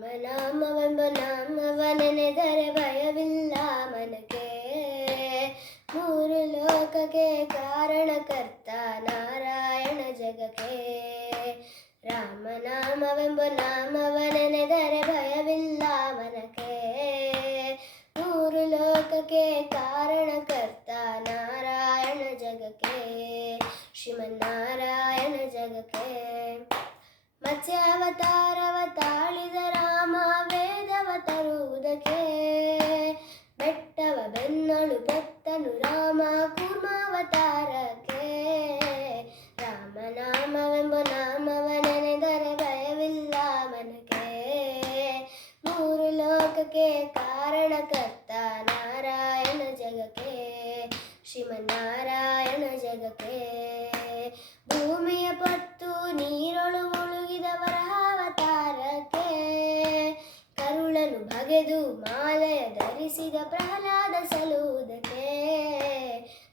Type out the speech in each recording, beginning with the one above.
ರಾಮನಾಮವೆಂಬ ನಾಮವ ನೆನೆದರೆ ಭಯವಿಲ್ಲ ಮನಕ್ಕೆ. ಮೂರು ಲೋಕಕ್ಕೆ ಕಾರಣಕರ್ತ ನಾರಾಯಣ ಜಗಕ್ಕೆ. ರಾಮನಾಮವೆಂಬ ನಾಮವ ನೆನೆದರೆ ಭಯವಿಲ್ಲ ಮನಕ್ಕೆ. ಮೂರು ಲೋಕಕ್ಕೆ ಕಾರಣಕರ್ತ ನಾರಾಯಣ ಜಗಕ್ಕೆ. ಶ್ರೀಮನ್ನಾರಾಯಣ ಜಗಕ್ಕೆ. ಮತ್ಸ್ಯಾವತಾರವ ತಾಳಿದ ರಾಮ ವೇದವ ತರುವುದಕ್ಕೆ. ಬೆಟ್ಟವ ಬೆನ್ನಳು ಬೆತ್ತನು ರಾಮ ಕೂರ್ಮಾವತಾರಕ್ಕೆ. ರಾಮನಾಮವೆಂಬ ನಾಮವ ನೆನೆದರೆ ಭಯವಿಲ್ಲ ಮನಕ್ಕೆ. ಮೂರು ಲೋಕಕ್ಕೆ ಕಾರಣಕರ್ತ ನಾರಾಯಣ ಜಗಕ್ಕೆ. ಶ್ರೀಮನ್ನಾರಾಯಣ ಜಗಕ್ಕೆ. ಭೂಮಿಯ ಪತ್ತು ನೀರೊಳು ಮುಳುಗಿದ ವರಾವತಾರಕ್ಕೆ. ಕರುಳನು ಬಗೆದು ಮಾಲೆಯ ಧರಿಸಿದ ಪ್ರಹ್ಲಾದ ಸಲುವುದಕ್ಕೆ.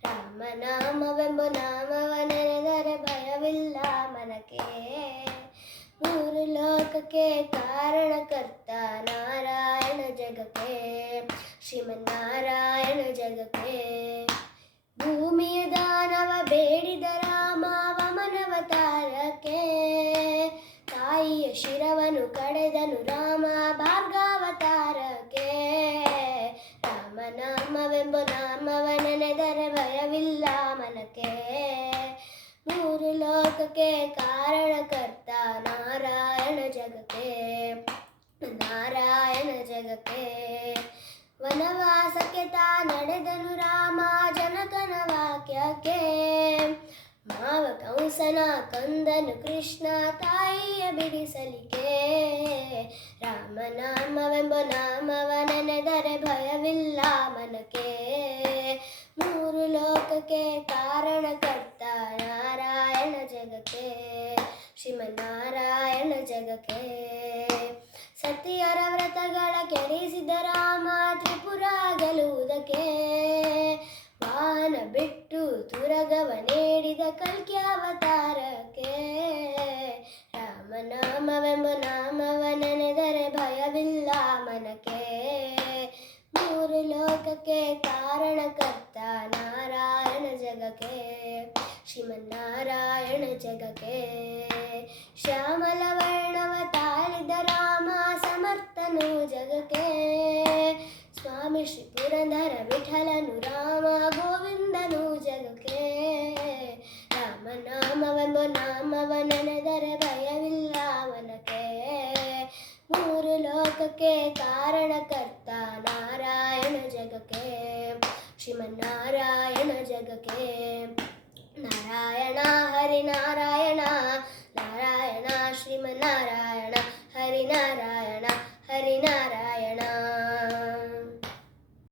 ರಾಮನಾಮವೆಂಬ ನಾಮವ ನೆನೆದರೆ ಭಯವಿಲ್ಲ ಮನಕ್ಕೆ. ಮೂರು ಲೋಕಕ್ಕೆ ಕಾರಣಕರ್ತ ನಾರಾಯಣ ಜಗಕ್ಕೆ. ಶ್ರೀಮನ್ನಾರಾಯಣ ಜಗಕ್ಕೆ. ಭೂಮಿಯ ದಾನವ ಬೇಡಿದ ರಾಮ ವಮನವತಾರಕ್ಕೆ. ತಾಯಿಯ ಶಿರವನು ಕಡೆದನು ರಾಮ ಭಾರ್ಗಾವತಾರಕ್ಕೆ. ರಾಮನಾಮವೆಂಬ ನಾಮವ ನೆನೆದರೆ ಭಯವಿಲ್ಲ ಮನಕ್ಕೆ. ಮೂರು ಲೋಕಕ್ಕೆ ಕಾರಣಕರ್ತ ನಾರಾಯಣ ಜಗಕ್ಕೆ. ನಾರಾಯಣ ಜಗಕ್ಕೆ. ವನವಾಸಕ್ಕೆ ತಾ ನಡೆದನು ರಾಮ ಜನಕನ ವಾಕ್ಯಕ್ಕೆ. ಮಾವ ಕಂಸನ ಕಂದನು ಕೃಷ್ಣ ತಾಯಿಯ ಬಿಡಿಸಲಿಕ್ಕೆ. ರಾಮನಾಮವೆಂಬ ನಾಮವ ನೆನೆದರೆ ಭಯವಿಲ್ಲ ಮನಕ್ಕೆ. ಮೂರು ಲೋಕಕ್ಕೆ ಕಾರಣಕರ್ತ ನಾರಾಯಣ ಜಗಕ್ಕೆ. ಶ್ರೀಮನ್ನಾರಾಯಣ ಜಗಕ್ಕೆ. ಸತಿಯರ ವ್ರತಗಳ ಕೆಡಿಸಿದ ರಾಮ ತ್ರಿಪುರ ಗೆಲ್ಲುವುದಕ್ಕೆ. ವಾಹನ ಬಿಟ್ಟು ತುರಗವ ನೀಡಿದ ಕಲ್ಕ್ಯಾವತಾರಕ್ಕೆ. ರಾಮನಾಮವೆಂಬ ನಾಮವ ನೆನೆದರೆ ಭಯವಿಲ್ಲ ಮನಕ್ಕೆ. ಮೂರು ಲೋಕಕ್ಕೆ ಕಾರಣಕರ್ತ ನಾರಾಯಣ ಜಗಕ್ಕೆ. ಶ್ರೀಮನ್ನಾರಾಯಣ ಜಗಕ್ಕೆ. ಶ್ಯಾಮಲ ವರ್ಣವ ತಾಳಿದ ರಾಮ ಸಮರ್ಥನು ಜಗಕ್ಕೆ. ಸ್ವಾಮಿ ಶ್ರೀ ಪುರಂದರ ವಿಠಲನು ರಾಮ ಗೋವಿಂದನು ಜಗಕ್ಕೆ. ರಾಮನಾಮವೆಂಬ ನಾಮವ ನೆನೆದರೆ ಭಯವಿಲ್ಲ ಮನಕ್ಕೆ. ಮೂರು ಲೋಕಕ್ಕೆ ಕಾರಣಕರ್ತ ನಾರಾಯಣ ಜಗಕ್ಕೆ. ಶ್ರೀಮನ್ನಾರಾಯಣ ಜಗಕ್ಕೆ. ನಾರಾಯಣ ಹರಿನಾರಾಯಣ ನಾರಾಯಣ ಶ್ರೀಮನ್ನಾರಾಯಣ ಹರಿನಾರಾಯಣ.